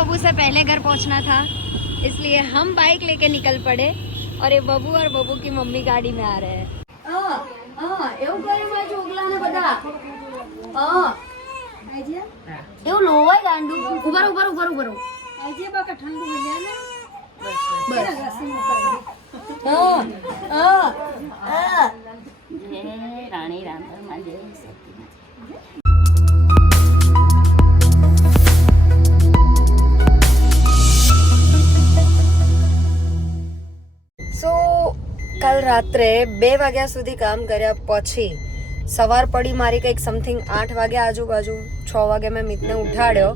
हमें बबू से पहले घर पहुंचना था इसलिए हम बाइक लेके निकल पड़े और ये बबू और बबू की मम्मी गाड़ी में आ रहे हैं એવું કર્યું મારા છોકરાને બધા હા એવું લોવાય ગાંડુ ઉભર ઉભર ઉભર ઉભર હા હા હા રાણી રામપરમાં જય સતી રાત્રે બે વાગ્યા સુધી કામ કર્યા પછી સવાર પડી મારી કંઈક સમથિંગ આઠ વાગ્યા આજુબાજુ, છ વાગે મેં મિતને ઉઠાડ્યો,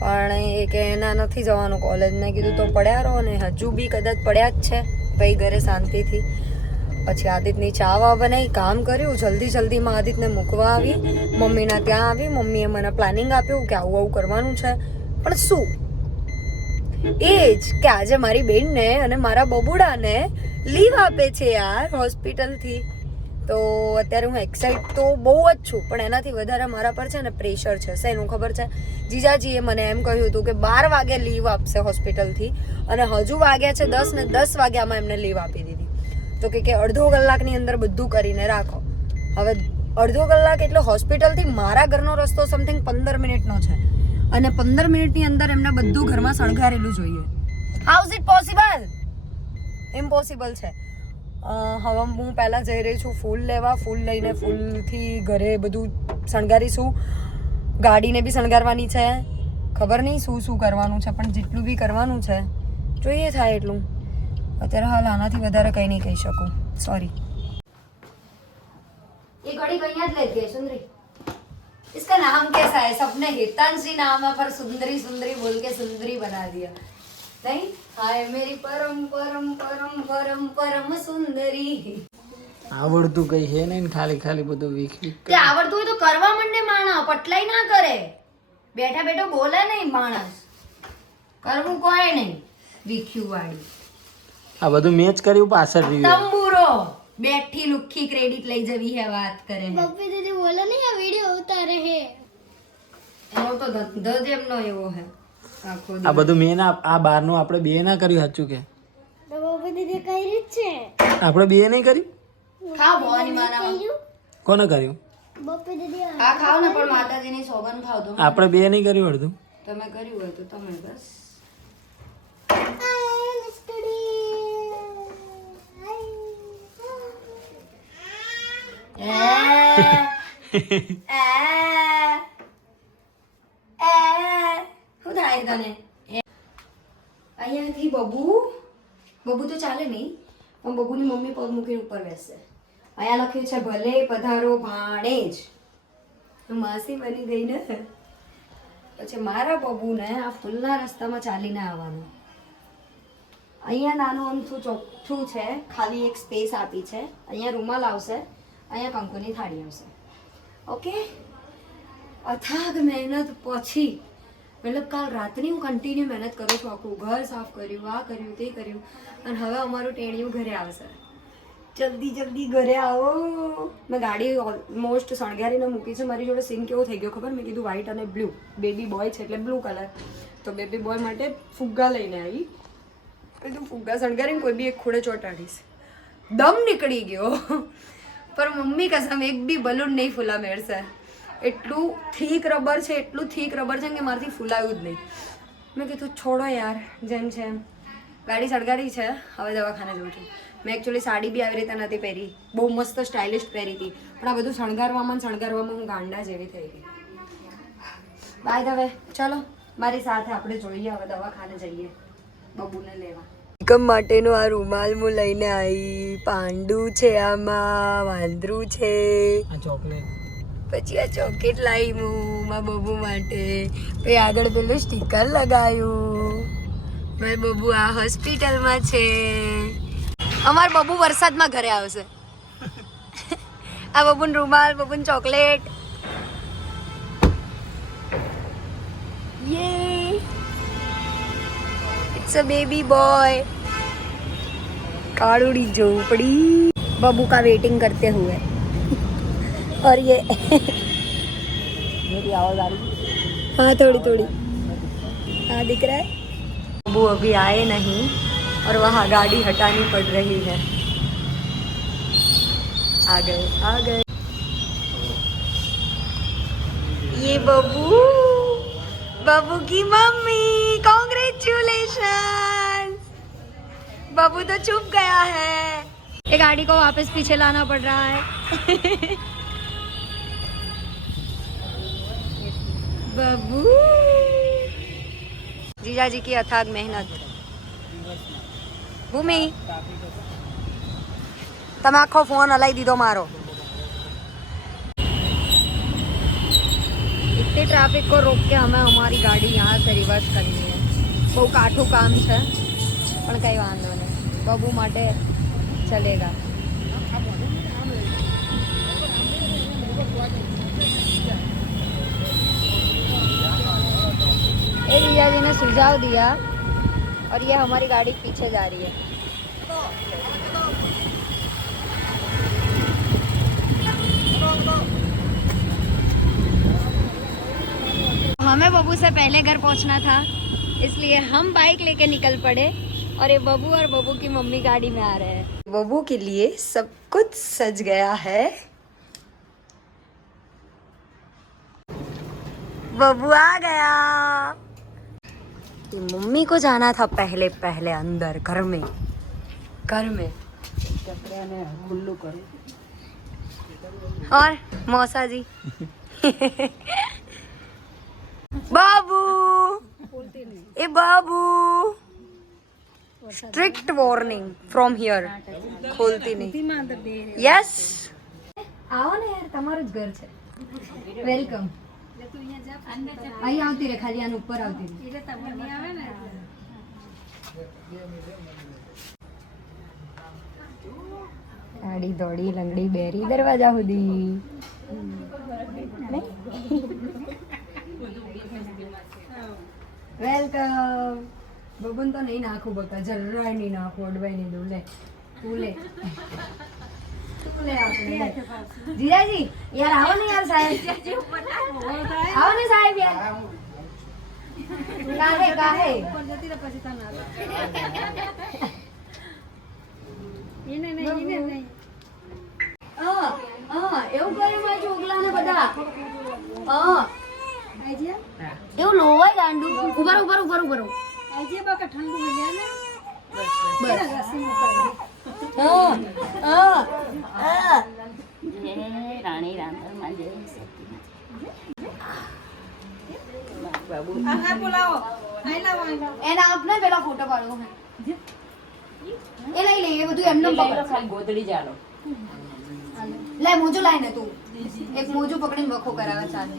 પણ એ કે એના નથી જવાનું કોલેજ મેં કીધું, તો પડ્યા રહો ને, હજુ બી કદાચ પડ્યા જ છે, ભાઈ ઘરે શાંતિથી. પછી આદિતની ચા વા બનાવી કામ કર્યું, જલ્દી જલ્દીમાં આદિતને મૂકવા આવી. મમ્મીના ત્યાં આવી, મમ્મીએ મને પ્લાનિંગ આપ્યું કે આવું આવું કરવાનું છે. પણ શું? એ જ કે આજે મારી બેનને અને મારા બબુડાને લીવ આપે છે યાર હોસ્પિટલથી. તો અત્યારે હું એક્સાઇટ તો બહુ જ છું, પણ એનાથી વધારે મારા પર છે ને પ્રેશર છે. શેનું ખબર છે? જીજાજીએ મને એમ કહ્યું હતું કે બાર વાગે લીવ આપશે હોસ્પિટલથી અને હજુ વાગ્યા છે દસ ને દસ વાગ્યામાં એમને લીવ આપી દીધી. તો કે અડધો કલાકની અંદર બધું કરીને રાખો. હવે અડધો કલાક એટલે હોસ્પિટલથી મારા ઘરનો રસ્તો સમથિંગ પંદર મિનિટનો છે. અને પંદર મિનિટની અંદર એમને બધું ઘરમાં શણગારેલું જોઈએ. How is it possible impossible છે. હવે હું પહેલાં જઈ રહી છું ફૂલ લેવા ફૂલ લઈને ફૂલથી ઘરે બધું શણગારીશું. ગાડીને બી શણગારવાની છે. ખબર નહીં શું શું કરવાનું છે પણ જેટલું બી કરવાનું છે જોઈએ થાય એટલું. અત્યારે હાલ આનાથી વધારે કંઈ નહીં કહી શકું. સોરી એ ઘડી કઈ જ લેતી સુંદરી. इसका नाम कैसा है सबने हितांशी नाम है पर सुंदरी सुंदरी बोल के सुंदरी बना दिया नहीं हाय मेरी परम परम परम परम परम सुंदरी આવડતું કઈ છે નહીં ને ખાલી ખાલી બધું વીખ વીખ તે આવડતું હોય તો કરવા માંડે માણસ પટલાઈ ના કરે બેઠા બેઠો બોલે નહીં માણસ કરવું કોઈ નહીં વિખ્યું વાળી આ બધું મેચ કર્યું પાછળ રહ્યું તંબુરો બેઠી લુખી ક્રેડિટ લઈ જવી હે વાત કરે બબ્બી દીદી બોલો ને આ વિડિયો ઉતારે હે. એનો તો ધંધો જ એમનો એવો હે. આ બધું મેં ના આ બારનું આપણે બે ના કર્યું સાચું કે? તો બબ્બી કઈ રીત છે. આપણે બે નહીં કર્યું ખા બોની મારા કોને કર્યું? બબ્બી દીદી આ ખાવ ને પણ માતાજીની સોગન ખાવ તો આપણે બે નહીં કર્યું અડધું. તમે કર્યું હોય તો તમે બસ. અહીંયાથી બબુ બબુ તો ચાલે નહીં પણ બબુની મમ્મી પગ મૂકીને ઉપર બેસશે અહીંયા લખ્યું છે ભલે પધારો ભાણે જ માસી બની ગઈ ને પછી મારા બબુને આ ફૂલના રસ્તામાં ચાલીને આવવાનું. અહીંયા નાનું અમથું ચોખ્ઠું છે, ખાલી એક સ્પેસ આપી છે. અહીંયા રૂમાલ આવશે. અહીંયા કંકુની થાળી આવશે. ઓકે? અથાગ મહેનત પછી. મતલબ કાલ રાતની હું કન્ટિન્યુ મહેનત કરું છું, આખું ઘર સાફ કર્યું, આ કર્યું, તે કર્યું, અને હવે અમારું ટેણિયું ઘરે આવશે. જલ્દી જલ્દી ઘરે આવો. મેં ગાડી ઓલમોસ્ટ શણગારીને મૂકી છે. મારી જોડે સીન કેવો થઈ ગયો ખબર? મેં કીધું વ્હાઈટ અને બ્લુ બેબી બોય છે એટલે બ્લુ કલર તો બેબી બોય માટે ફુગ્ગા લઈને આવી. કીધું, ફુગ્ગા શણગારીને કોઈ બી એક ખૂણે ચોંટાડીશ. દમ નીકળી ગયો. પર મમ્મી કસમ, એક બી બલૂન નહીં ફૂલા મેળશે એટલું થીક રબર છે, એટલું થીક રબર છે કે મારાથી ફૂલાયું જ નહીં. મેં કીધું, છોડો યાર, જેમ છે એમ. ગાડી સળગાડી છે, હવે દવાખાને જઉં છું. મેં એકચ્યુઅલી સાડી બી આવી રીતે નથી પહેરી. બહુ મસ્ત સ્ટાઇલિશ પહેરી હતી. પણ આ બધું શણગારવામાં શણગારવામાં હું ગાંડા જેવી થઈ ગઈ. બાય હવે ચલો, મારી સાથે આપણે જોઈએ હવે દવાખાને જઈએ. બબુને લેવા. કમ માટેનો આ રૂમાલ હું લઈને આવી પાંડુ છે આમાં વાંદરું છે. પછી આ ચોકલેટ લાવી હું મારા બબુ માટે. પછી આગળ પેલું સ્ટીકર લગાવ્યું મારી બબુ આ હોસ્પિટલમાં છે. અમાર બબુ વરસાદમાં ઘરે આવશે. આ બબુન રૂમાલ બબુન ચોકલેટ. યે. ઇટ્સ અ બેબી બોય काड़ूड़ी झोपड़ी। बबू का वेटिंग करते हुए। और ये मेरी आवाज़ आ रही हाँ थोड़ी थोड़ी। हाँ दिख रहा है? बबू अभी आए नहीं और वहाँ गाड़ी हटानी पड़ रही है। आ गए आ गए। ये बबू बबू की मम्मी। बबू तो चुप गया है ये गाड़ी को वापस पीछे लाना पड़ रहा है बबू जीजा जी की अथाग मेहनत ભૂમિ તમે આખો ફોન હલાવી દીધો મારો इतनी ट्रैफिक को रोक के हमें हमारी गाड़ी यहाँ से रिवर्स करनी है બહુ કાઠું કામ છે પણ કંઈ વાંધો નહીં બબુ માટે ચલેગા ए जीजा जी ने सुझाव दिया और ये हमारी गाड़ी पीछे जा रही है हमें बबू से पहले घर पहुंचना था इसलिए हम बाइक लेके निकल पड़े और ये बबू और बबू की मम्मी गाड़ी में आ रहे हैं। बबू के लिए सब कुछ सज गया है। बबू आ गया। कि मम्मी को जाना था पहले पहले अंदर घर में। घर में। और मौसा जी। बाबू। ए बाबू। સ્ટ્રિક્ટ વોર્નિંગ ફ્રોમ હિયર ખોલતી નહીં. યસ આવો ને યાર, તમારું જ ઘર છે. વેલકમ અહીં આવતી રે ખાલી આની ઉપર આવતી ગાડી દોડી, લંગડી બેરી, દરવાજા સુધી. વેલકમ બબુન તો નહીં નાખું બકા જરાય નહીં નાખું અડવાય નહીં દઉં. લે તું લે. તું લે આપણે જીજાજી યાર આવો ને યાર સાહેબ. આવો ને સાહેબ યાર. કાહે કાહે? હા, હા, એવું કરે મારા છોકરાને બધા હા. એવું લોવાય ગાંડું ઊભા રહો, ઊભા રહો, ઊભા રહો, ઊભા રહો. જય બાબુ એના આપને પેલો ફોટો પાડવો એ લઈ લે એ બધું એમને પકડ. ખાલી ગોદડી જાળો લે મોજો લાઈને તું. એક મોજું પકડીને વખો કરાવે ચાલે.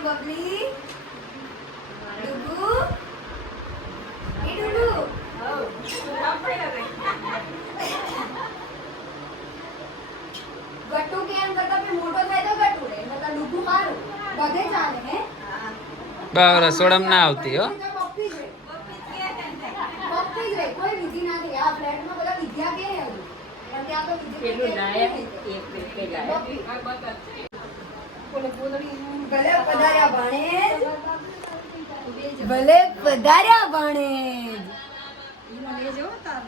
બબલી ડુગુ એ ડુગુ ગટ્ટુ કે એમ કરતા હે રસોડામાં ના આવતી હો. ભલે પધાર્યા ભણે. ભલે પધાર્યા ભણે. લેજો તાર